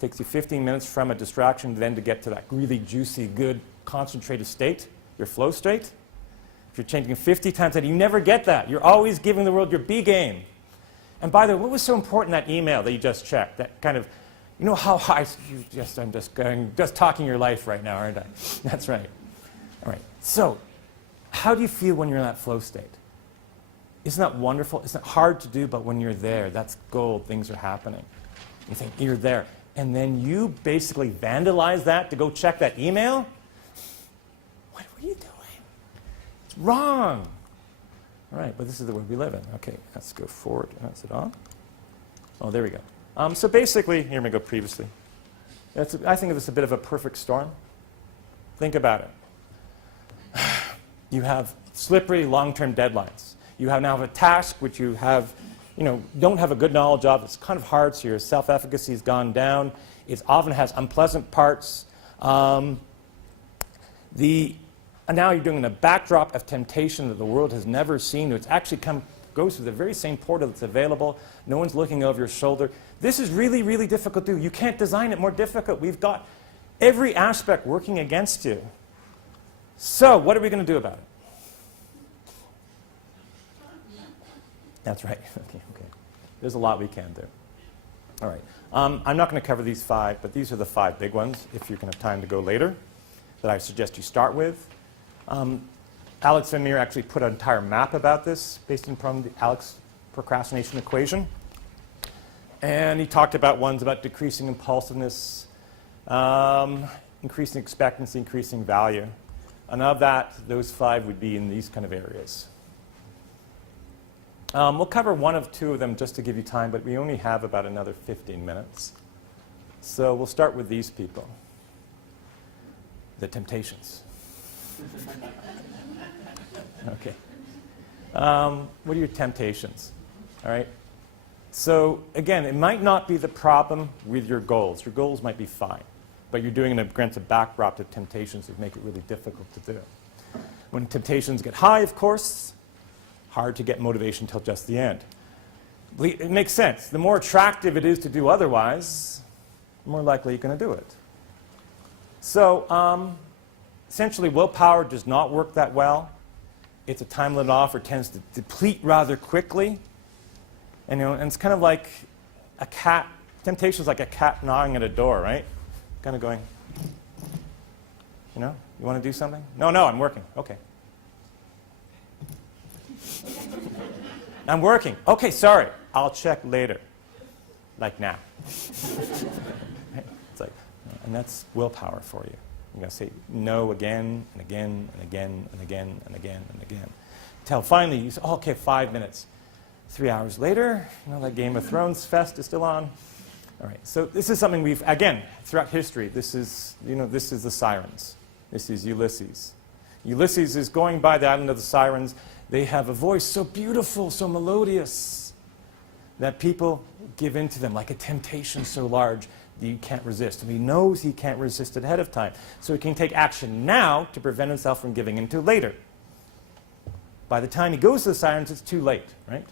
Takes you 15 minutes from a distraction then to get to that really juicy, good, concentrated state, your flow state. If you're changing 50 times a day, you never get that. You're always giving the world your B game. And by the way, what was so important in that email that you just checked? That kind of, you know how high, I'm just talking your life right now, aren't I? That's right. All right. So, how do you feel when you're in that flow state? Isn't that wonderful? Isn't it hard to do, but when you're there, that's gold, things are happening. You think you're there. And then you basically vandalize that to go check that email? What were you doing? It's wrong. All right, but this is the world we live in. Okay, let's go forward. Is it on? Oh, there we go. So basically, here we go previously. I think of this a bit of a perfect storm. Think about it. You have slippery long-term deadlines. You now have a task which you have, don't have a good knowledge of. It's kind of hard, so your self-efficacy has gone down. It often has unpleasant parts. And now you're doing in a backdrop of temptation that the world has never seen. It's actually goes through the very same portal that's available. No one's looking over your shoulder. This is really, really difficult to do. You can't design it more difficult. We've got every aspect working against you. So what are we going to do about it? That's right. Okay. There's a lot we can do. All right. I'm not going to cover these 5, but these are the 5 big ones, if you're going to have time to go later, that I suggest you start with. Alex Van Meer actually put an entire map about this based on the Alex procrastination equation. And he talked about ones about decreasing impulsiveness, increasing expectancy, increasing value. And of that, those 5 would be in these kind of areas. We'll cover 1 of 2 of them just to give you time, but we only have about another 15 minutes. So we'll start with these people, the temptations. Okay. What are your temptations? All right. So again, it might not be the problem with your goals. Your goals might be fine, but you're doing it against a backdrop of temptations that make it really difficult to do. When temptations get high, of course, hard to get motivation till just the end. It makes sense. The more attractive it is to do otherwise, the more likely you're going to do it. So essentially, willpower does not work that well. It's a time-limit offer, tends to deplete rather quickly. And it's kind of like a cat. Temptation is like a cat gnawing at a door, right? Kind of going, you want to do something? No, I'm working. Okay. I'm working. Okay, sorry. I'll check later. Like now. Right? It's like, and that's willpower for you. You're going to say no again and again and again and again and again and again. Until finally you say, oh, okay, 5 minutes. 3 hours later, that Game of Thrones fest is still on. All right, so this is something we've, again, throughout history, this is the Sirens. This is Ulysses. Ulysses is going by the island of the Sirens. They have a voice so beautiful, so melodious, that people give in to them like a temptation so large that you can't resist. And he knows he can't resist it ahead of time. So he can take action now to prevent himself from giving in to later. By the time he goes to the Sirens, it's too late, right?